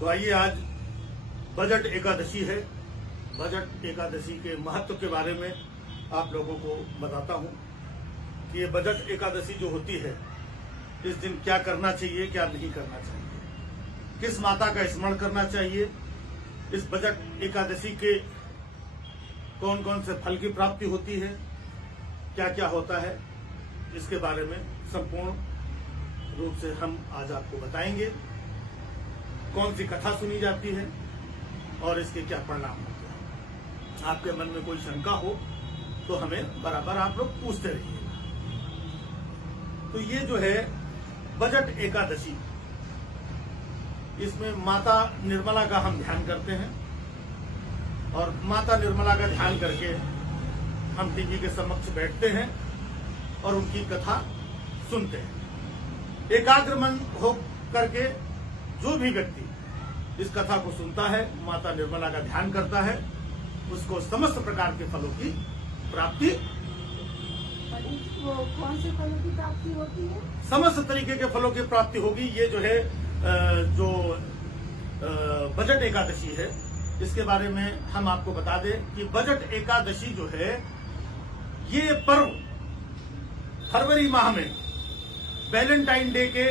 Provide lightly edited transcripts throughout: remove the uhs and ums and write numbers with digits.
तो आइए, आज बजट एकादशी है। बजट एकादशी के महत्व के बारे में आप लोगों को बताता हूं कि ये बजट एकादशी जो होती है, इस दिन क्या करना चाहिए, क्या नहीं करना चाहिए, किस माता का स्मरण करना चाहिए, इस बजट एकादशी के कौन कौन से फल की प्राप्ति होती है, क्या क्या होता है, इसके बारे में संपूर्ण रूप से हम आज आपको बताएंगे। कौन सी कथा सुनी जाती है और इसके क्या परिणाम होते हैं। आपके मन में कोई शंका हो तो हमें बराबर आप लोग पूछते रहिएगा। तो ये जो है बजट एकादशी, इसमें माता निर्मला का हम ध्यान करते हैं और माता निर्मला का ध्यान करके हम टीवी के समक्ष बैठते हैं और उनकी कथा सुनते हैं। एकाग्र मन हो करके जो भी व्यक्ति इस कथा को सुनता है, माता निर्मला का ध्यान करता है, उसको समस्त प्रकार के फलों की प्राप्ति। वो कौन से फलों की प्राप्ति होती है? समस्त तरीके के फलों की प्राप्ति होगी। ये जो है जो बजट एकादशी है, इसके बारे में हम आपको बता दें कि बजट एकादशी जो है, ये पर्व फरवरी माह में वैलेंटाइन डे के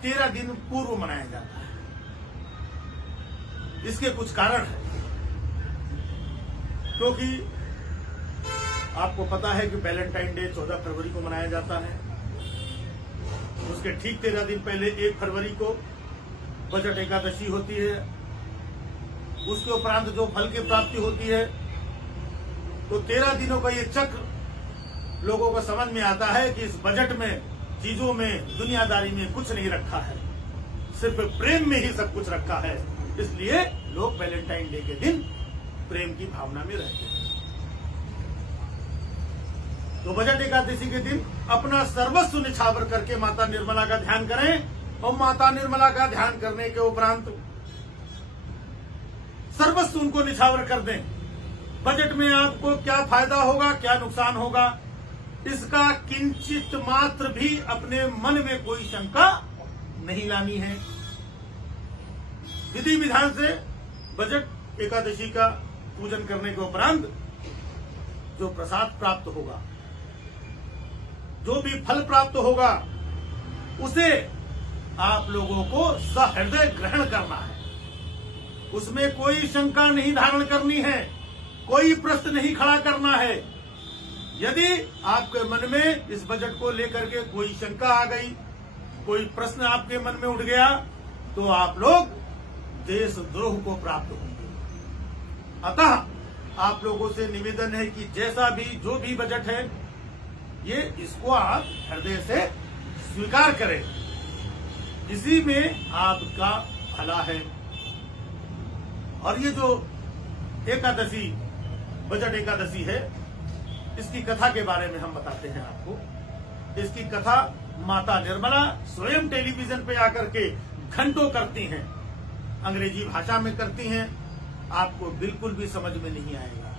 13 दिन पूर्व मनाया जाता है। इसके कुछ कारण है, क्योंकि आपको पता है कि वैलेंटाइन डे 14 फरवरी को मनाया जाता है। उसके ठीक 13 दिन पहले 1 फरवरी को बजट एकादशी होती है। उसके उपरांत जो फल की प्राप्ति होती है, तो 13 दिनों का ये चक्र लोगों को समझ में आता है कि इस बजट में, चीजों में, दुनियादारी में कुछ नहीं रखा है, सिर्फ प्रेम में ही सब कुछ रखा है। इसलिए लोग वैलेंटाइन डे के दिन प्रेम की भावना में रहते हैं। तो बजट एकादशी के दिन अपना सर्वस्व निछावर करके माता निर्मला का ध्यान करें और माता निर्मला का ध्यान करने के उपरांत सर्वस्व उनको निछावर कर दें। बजट में आपको क्या फायदा होगा, क्या नुकसान होगा, इसका किंचित मात्र भी अपने मन में कोई शंका नहीं लानी है। विधि विधान से बजट एकादशी का पूजन करने के उपरांत जो प्रसाद प्राप्त होगा, जो भी फल प्राप्त होगा, उसे आप लोगों को सहृदय ग्रहण करना है। उसमें कोई शंका नहीं धारण करनी है, कोई प्रश्न नहीं खड़ा करना है। यदि आपके मन में इस बजट को लेकर के कोई शंका आ गई, कोई प्रश्न आपके मन में उठ गया, तो आप लोग देशद्रोह को प्राप्त होंगे। अतः आप लोगों से निवेदन है कि जैसा भी, जो भी बजट है, ये इसको आप हृदय से स्वीकार करें। इसी में आपका भला है। और ये जो एकादशी, बजट एकादशी है, इसकी कथा के बारे में हम बताते हैं आपको। इसकी कथा माता निर्मला स्वयं टेलीविजन पे आकर के घंटों करती हैं, अंग्रेजी भाषा में करती हैं। आपको बिल्कुल भी समझ में नहीं आएगा।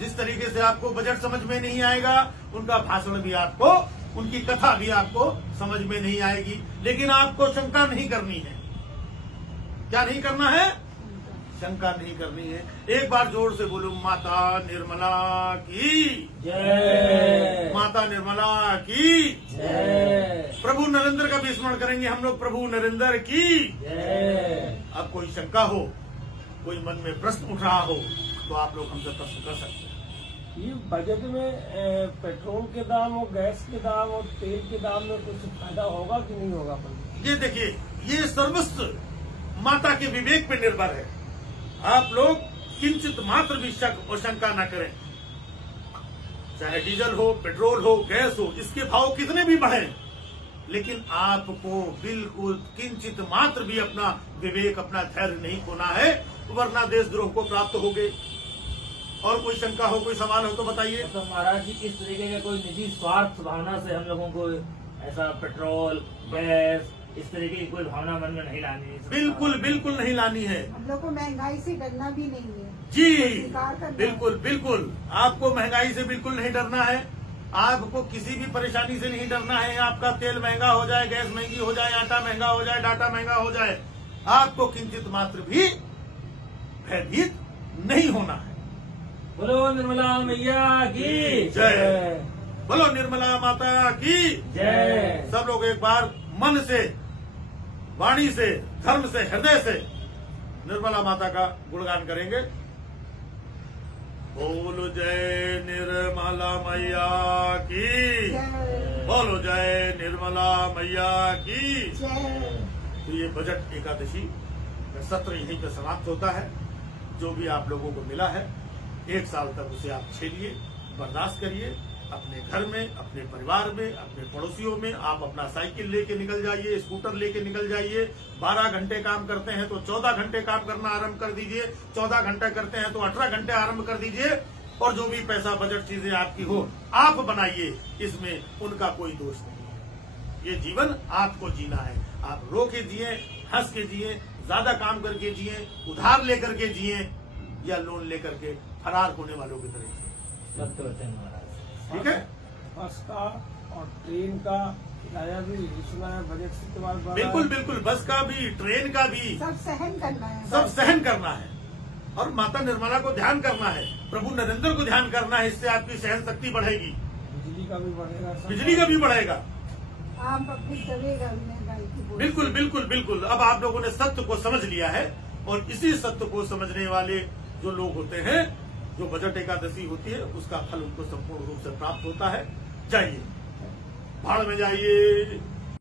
जिस तरीके से आपको बजट समझ में नहीं आएगा, उनका भाषण भी आपको, उनकी कथा भी आपको समझ में नहीं आएगी। लेकिन आपको शंका नहीं करनी है। क्या नहीं करना है? शंका नहीं करनी है। एक बार जोर से बोलो, माता निर्मला की जय, माता निर्मला की जय, प्रभु नरेंद्र का भी स्मरण करेंगे हम लोग, प्रभु नरेंद्र की जय। अब कोई शंका हो, कोई मन में प्रश्न उठ रहा हो, तो आप लोग हमसे प्रश्न कर सकते हैं। ये बजट में पेट्रोल के दाम और गैस के दाम और तेल के दाम में कुछ फायदा होगा कि नहीं होगा? ये देखिए, ये सर्वस्व माता के विवेक पे निर्भर है। आप लोग किंचित मात्र भी शक और शंका न करें। चाहे डीजल हो, पेट्रोल हो, गैस हो, इसके भाव कितने भी बढ़े, लेकिन आपको बिल्कुल किंचित मात्र भी अपना विवेक, अपना धैर्य नहीं खोना है, वरना देशद्रोह को प्राप्त होगे। और कोई शंका हो, कोई सवाल हो तो बताइए। तो महाराज जी, किस तरीके का कोई निजी स्वार्थ भावना से हम लोगों को ऐसा पेट्रोल, गैस, इस तरीके की कोई भावना मन में नहीं लानी है? बिल्कुल बिल्कुल नहीं लानी है। हम लोग को महंगाई से डरना भी नहीं है। जी स्वीकार करना है। बिल्कुल बिल्कुल, आपको महंगाई से बिल्कुल नहीं डरना है। आपको किसी भी परेशानी से नहीं डरना है। आपका तेल महंगा हो जाए, गैस महंगी हो जाए, आटा महंगा हो जाए, डाटा महंगा हो जाए, आपको किंचित मात्र भी भयभीत नहीं होना है। बोलो निर्मला मैया की जय। बोलो निर्मला माता की जय। सब लोग एक बार मन से, वाणी से, धर्म से, हृदय से निर्मला माता का गुणगान करेंगे। बोलो जय निर्मला मैया की, जय बोलो जय निर्मला मैया की। जय। तो ये बजट एकादशी का सत्र यहीं पे समाप्त होता है। जो भी आप लोगों को मिला है 1 साल तक उसे आप झेलिए, बर्दाश्त करिए। अपने घर में, अपने परिवार में, अपने पड़ोसियों में आप अपना साइकिल लेके निकल जाइए, स्कूटर लेके निकल जाइए। 12 घंटे काम करते हैं तो 14 घंटे काम करना आरंभ कर दीजिए, 14 घंटे करते हैं तो 18 घंटे आरंभ कर दीजिए। और जो भी पैसा बजट चीजें आपकी हो आप बनाइए, इसमें उनका कोई दोष नहीं है। ये जीवन आपको जीना है। आप रो के जिए, हंस के जिए, ज्यादा काम करके जिए, उधार लेकर के जिए, या लोन लेकर के फरार होने वालों की तरह जिए। सत्य वचन महाराज। ठीक है। बस का और ट्रेन का किराया भी सुना है बजट से इस्तेमाल बढ़ा है। बिल्कुल बिल्कुल, बस का भी, ट्रेन का भी, सब सहन करना है। सब सहन करना है। और माता निर्मला को ध्यान करना है, प्रभु नरेंद्र को ध्यान करना है। इससे आपकी सहन शक्ति बढ़ेगी, बिजली का भी बढ़ेगा, सब बिजली का भी बढ़ेगा। आप अपनी दबेगा महंगाई की बोझ। बिल्कुल बिल्कुल बिल्कुल। अब आप लोगों ने सत्य को समझ लिया है, और इसी सत्य को समझने वाले जो लोग होते हैं, जो बजट एकादशी होती है, उसका फल उनको संपूर्ण रूप से प्राप्त होता है। जाइए, भाड़ में जाइए।